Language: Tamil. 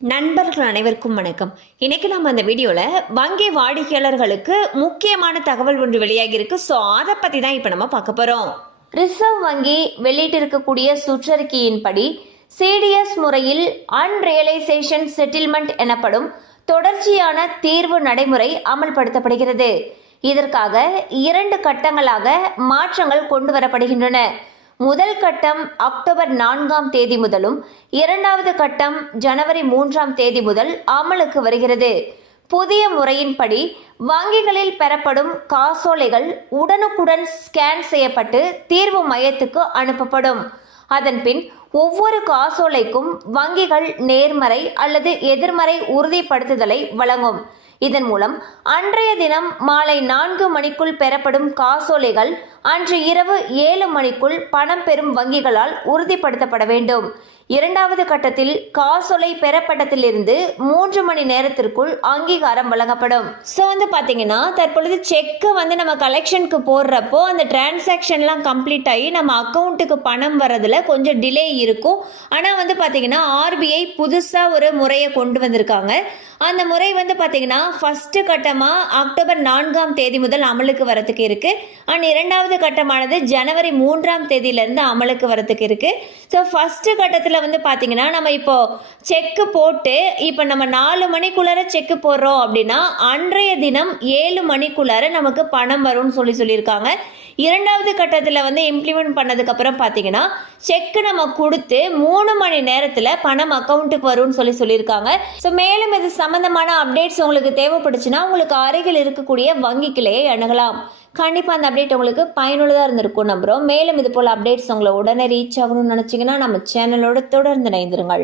நண்பர்கள் அனைவருக்கும் வணக்கம். இன்னைக்கு நம்ம அந்த வீடியோவில் வங்கி வாடிக்கையாளர்களுக்கு முக்கியமான தகவல் ஒன்று வெளியாகி இருக்கு. ஸோ அதை பற்றி தான் இப்போ நம்ம பார்க்க போகிறோம். ரிசர்வ் வங்கி வெளியிட்டிருக்கக்கூடிய சுற்றறிக்கையின்படி சிடிஎஸ் முறையில் அன்ரியலைசேஷன் செட்டில்மெண்ட் எனப்படும் தொடர்ச்சியான தீர்வு நடைமுறை அமல்படுத்தப்படுகிறது. இதற்காக 2 கட்டங்களாக மாற்றங்கள் கொண்டு வரப்படுகின்றன. முதல் கட்டம் அக்டோபர் 4ஆம் தேதி முதலும் 2வது கட்டம் ஜனவரி 3ஆம் தேதி முதல் அமலுக்கு வருகிறது. புதிய முறையின்படி வங்கிகளில் பெறப்படும் காசோலைகள் உடனுக்குடன் ஸ்கேன் செய்யப்பட்டு தீர்வு மையத்துக்கு அனுப்பப்படும். அதன்பின் ஒவ்வொரு காசோலைக்கும் வங்கிகள் நேர்மறை அல்லது எதிர்மறை உறுதிப்படுத்துதலை வழங்கும். இதன் மூலம் அன்றைய தினம் மாலை 4 மணிக்குள் பெறப்படும் காசோலைகள் அன்று இரவு 7 மணிக்குள் பணம் பெறும் வங்கிகளால் உறுதிப்படுத்தப்பட வேண்டும். 2வது கட்டத்தில் காசோலை பெறப்பட்டதிலிருந்து 3 மணி நேரத்திற்குள் அங்கீகாரம் வழங்கப்படும். ஸோ பார்த்தீங்கன்னா தற்பொழுது செக்கை நம்ம கலெக்ஷனுக்கு போடுறப்போ அந்த டிரான்சாக்ஷன்லாம் கம்ப்ளீட் ஆகி நம்ம அக்கௌண்ட்டுக்கு பணம் வரதுல கொஞ்சம் டிலே இருக்கும். ஆனால் பார்த்தீங்கன்னா ஆர்பிஐ புதுசாக ஒரு முறையை கொண்டு வந்திருக்காங்க. அந்த முறை பார்த்தீங்கன்னா ஃபர்ஸ்ட் கட்டமாக அக்டோபர் 4ஆம் தேதி முதல் அமலுக்கு வரத்துக்கு இருக்கு. அண்ட் 2வது கட்டமானது ஜனவரி 3ஆம் தேதியிலிருந்து அமலுக்கு வரத்துக்கு இருக்கு. ஸோ ஃபர்ஸ்ட் கட்டத்தில் பார்த்தீங்கன்னா நம்ம இப்போ செக்கு போட்டு இப்போ நம்ம 4 மணிக்குள்ளார செக்கு போடுறோம் அப்படின்னா அன்றைய தினம் 7 மணிக்குள்ளார நமக்கு பணம் வரும்னு சொல்லியிருக்காங்க. 2வது கட்டத்தில் இம்ப்ளிமெண்ட் பண்ணதுக்கு அப்புறம் பார்த்தீங்கன்னா செக்கு நம்ம கொடுத்து 3 மணி நேரத்தில் பணம் அக்கௌண்ட்டுக்கு வரும்னு சொல்லியிருக்காங்க. ஸோ மேலும் இது சம்பந்தமான அப்டேட்ஸ் உங்களுக்கு தேவைப்படுச்சுன்னா உங்களுக்கு அருகில் இருக்கக்கூடிய வங்கி கிளையை அணுகலாம். கண்டிப்பாக அந்த அப்டேட் உங்களுக்கு பயனுள்ளதாக இருந்திருக்கும் நம்புகிறோம். மேலும் இது போல் அப்டேட்ஸ் உங்களை உடனே ரீச் ஆகணும்னு நினச்சிங்கன்னா நம்ம சேனலோட தொடர்ந்து இணைந்திருங்கள்.